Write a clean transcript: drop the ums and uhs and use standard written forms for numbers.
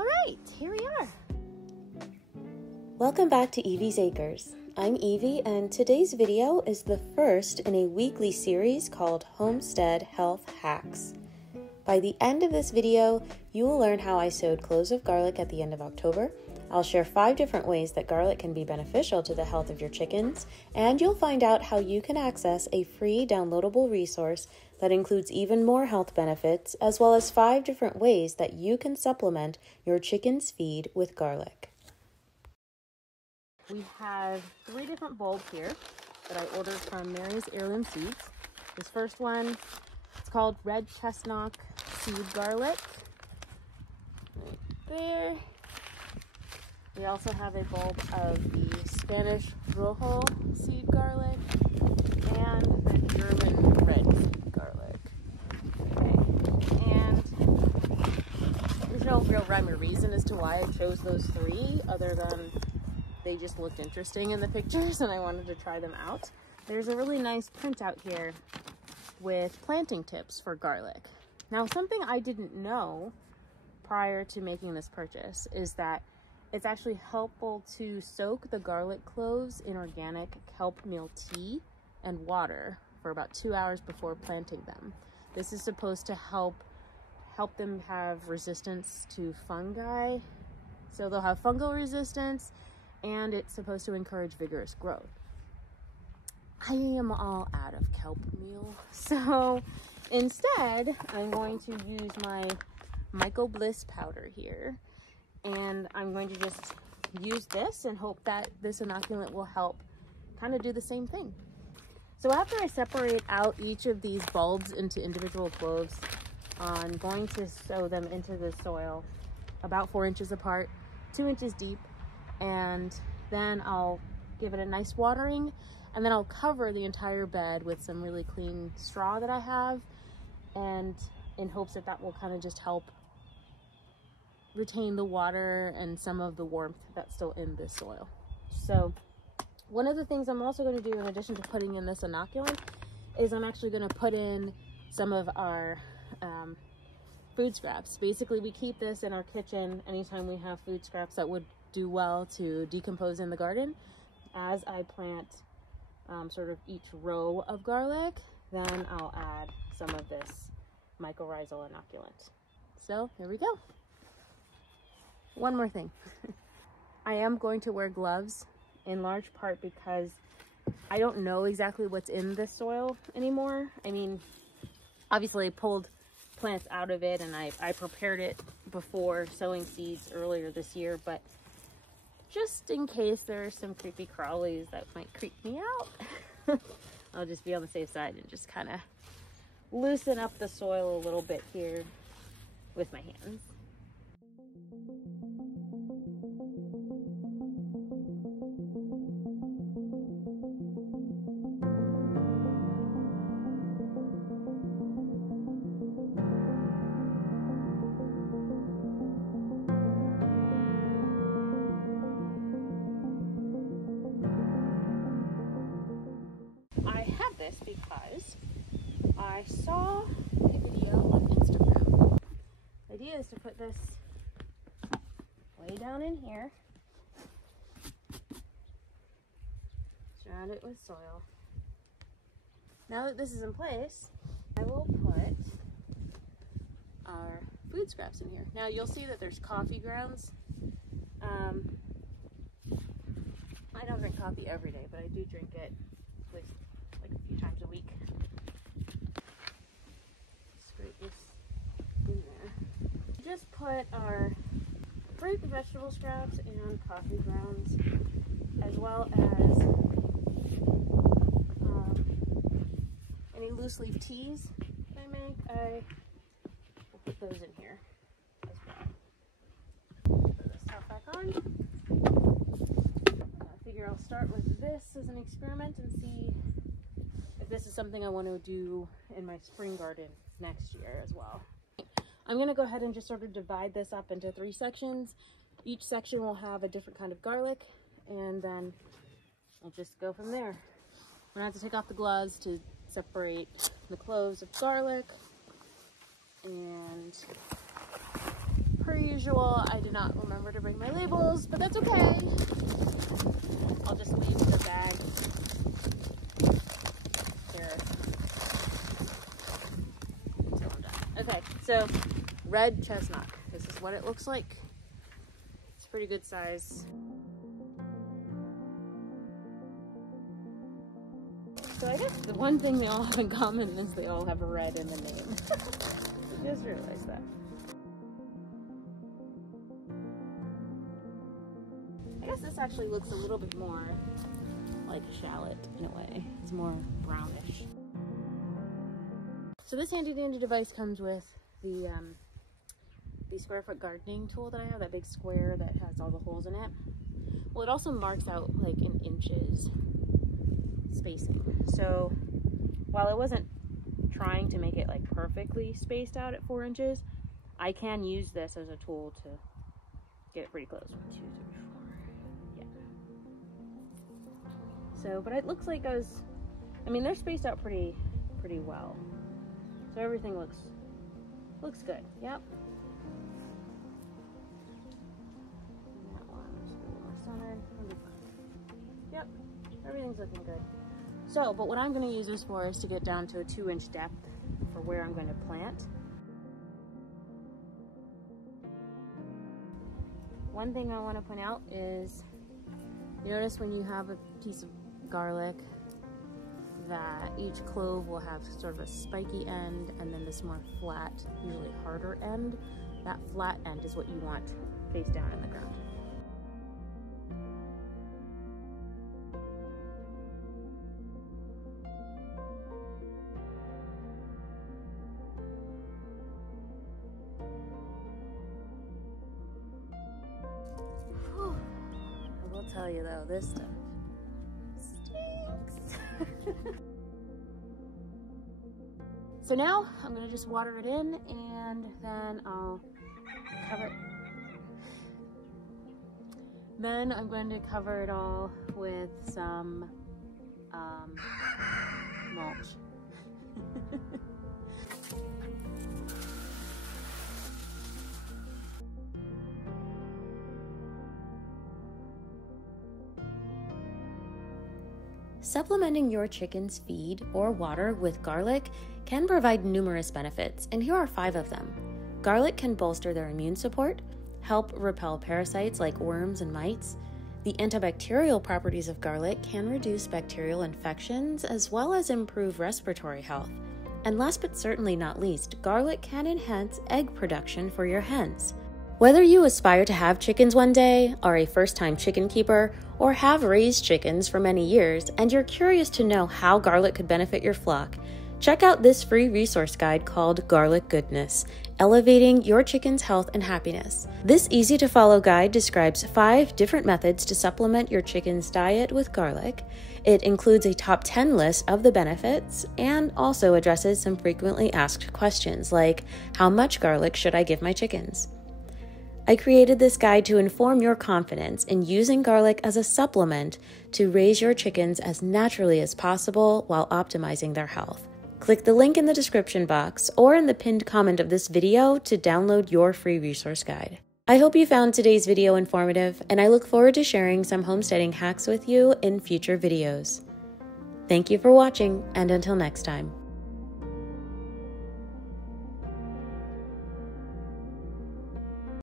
All right, here we are. Welcome back to Evie's Acres. I'm Evie, and today's video is the first in a weekly series called Homestead Health Hacks. By the end of this video, you will learn how I sowed cloves of garlic at the end of October. I'll share 5 different ways that garlic can be beneficial to the health of your chickens, and you'll find out how you can access a free downloadable resource that includes even more health benefits, as well as 5 different ways that you can supplement your chicken's feed with garlic. We have 3 different bulbs here that I ordered from Mary's Heirloom Seeds. This first one, it's called Red Chestnut Seed Garlic. Right there. We also have a bulb of the Spanish Rojo seed garlic and the German red seed garlic. Okay. And there's no real rhyme or reason as to why I chose those 3 other than they just looked interesting in the pictures and I wanted to try them out. There's a really nice printout here with planting tips for garlic. Now, something I didn't know prior to making this purchase is that it's actually helpful to soak the garlic cloves in organic kelp meal tea and water for about 2 hours before planting them. This is supposed to help them have resistance to fungi. So they'll have fungal resistance, and it's supposed to encourage vigorous growth. I am all out of kelp meal, so instead I'm going to use my Myco Bliss powder here, and I'm going to just use this and hope that this inoculant will help kind of do the same thing. So after I separate out each of these bulbs into individual cloves, I'm going to sow them into the soil about 4 inches apart, 2 inches deep, and then I'll give it a nice watering, and then I'll cover the entire bed with some really clean straw that I have, and in hopes that that will kind of just help retain the water and some of the warmth that's still in this soil. So one of the things I'm also going to do in addition to putting in this inoculant is I'm actually going to put in some of our food scraps. Basically, we keep this in our kitchen anytime we have food scraps that would do well to decompose in the garden. As I plant sort of each row of garlic, then I'll add some of this mycorrhizal inoculant. So here we go. One more thing. I am going to wear gloves in large part because I don't know exactly what's in this soil anymore. I mean, obviously I pulled plants out of it and I prepared it before sowing seeds earlier this year, but just in case there are some creepy crawlies that might creep me out, I'll just be on the safe side and just kind of loosen up the soil a little bit here with my hands. This because I saw a video on Instagram. The idea is to put this way down in here, surround it with soil. Now that this is in place, I will put our food scraps in here. Now you'll see that there's coffee grounds. I don't drink coffee every day, but I do drink it at least like a few times a week. Scrape this in there. Just put our fruit and vegetable scraps and coffee grounds, as well as any loose leaf teas I make. I will put those in here as well. Put this top back on. I figure I'll start with this as an experiment and see if this is something I want to do in my spring garden next year as well. I'm going to go ahead and just sort of divide this up into 3 sections. Each section will have a different kind of garlic, and then I'll just go from there. I'm going to have to take off the gloves to separate the cloves of garlic, and pretty usual, I did not remember to bring my labels, but that's okay. I'll just leave the bag here until I'm done. Okay, so red chestnut. This is what it looks like. It's pretty good size. So I guess the one thing they all have in common is they all have a red in the name. I just realized that. I guess this actually looks a little bit more like a shallot in a way. It's more brownish. So this handy dandy device comes with the square foot gardening tool that I have, that big square that has all the holes in it. Well, it also marks out like in inches spacing. So while I wasn't trying to make it like perfectly spaced out at 4 inches, I can use this as a tool to get pretty close. 1, 2, 3, 4. Yeah. So, but it looks like I mean, they're spaced out pretty well. So everything looks good. Yep. That one's a little more centered. Yep. Everything's looking good. So, but what I'm going to use this for is to get down to a 2-inch depth for where I'm going to plant. One thing I want to point out is, you notice when you have a piece of garlic that each clove will have sort of a spiky end and then this more flat, usually harder end. That flat end is what you want face down in the ground. I will tell you though, this stuff stinks. So now I'm gonna just water it in and then I'll cover it. Then I'm going to cover it all with some mulch. Supplementing your chicken's feed or water with garlic can provide numerous benefits, and here are 5 of them. Garlic can bolster their immune support, help repel parasites like worms and mites. The antibacterial properties of garlic can reduce bacterial infections as well as improve respiratory health. And last but certainly not least, garlic can enhance egg production for your hens. Whether you aspire to have chickens one day, are a first-time chicken keeper, or have raised chickens for many years and you're curious to know how garlic could benefit your flock, check out this free resource guide called Garlic Goodness, Elevating Your Chicken's Health and Happiness. This easy-to-follow guide describes 5 different methods to supplement your chicken's diet with garlic. It includes a top 10 list of the benefits and also addresses some frequently asked questions like, how much garlic should I give my chickens? I created this guide to inform your confidence in using garlic as a supplement to raise your chickens as naturally as possible while optimizing their health. Click the link in the description box or in the pinned comment of this video to download your free resource guide. I hope you found today's video informative, and I look forward to sharing some homesteading hacks with you in future videos. Thank you for watching, and until next time.